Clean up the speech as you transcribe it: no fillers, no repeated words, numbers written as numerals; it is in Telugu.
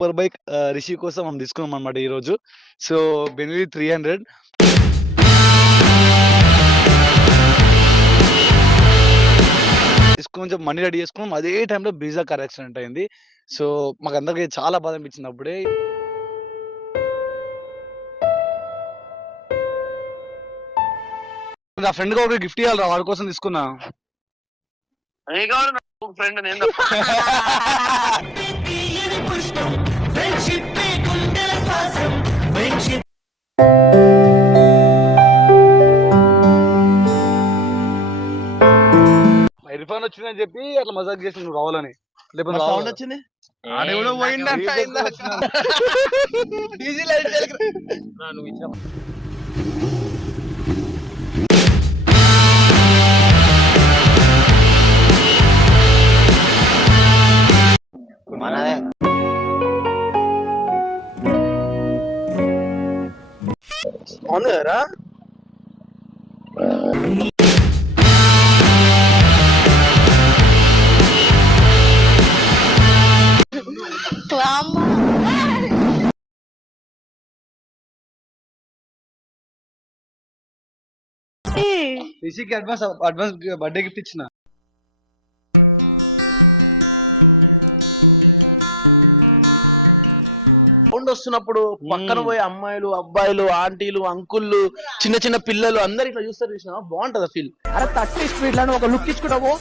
సూపర్ బైక్ రిషి కోసం మనం తీసుకున్నాం అనమాట ఈరోజు. సో బెన్లీ 300 తీసుకొని కొంచెం మనీ రెడీ చేసుకున్నాం. అదే టైంలో బ్రీజా కార్ యాక్సిడెంట్ అయింది. సో మాకందరికి చాలా బాధ అనిపించింది అప్పుడే. నా ఫ్రెండ్ గా ఒక గిఫ్ట్ ఇవ్వాలి, వాడి కోసం తీసుకున్నా. ఫ్రెండ్ ఇర్ఫాన్ వచ్చిందని చెప్పి అట్లా మజాక్ చేసి నువ్వు కావాలని. సౌండ్ వచ్చింది. ఆడెవడో పోయిందంట. మనదే అవును కదా. రిషికి అడ్వాన్స్ బర్త్డే గిఫ్ట్ ఇచ్చిన. సౌండ్ వస్తున్నప్పుడు పక్కన పోయే అమ్మాయిలు, అబ్బాయిలు, ఆంటీలు, అంకుళ్ళు, చిన్న చిన్న పిల్లలు అందరు ఇట్లా చూస్తారు. చూసినా బాగుంటది ఫీల్. అరే 30 స్పీడ్ లను ఒక లుక్ ఇచ్చుకుంటావు.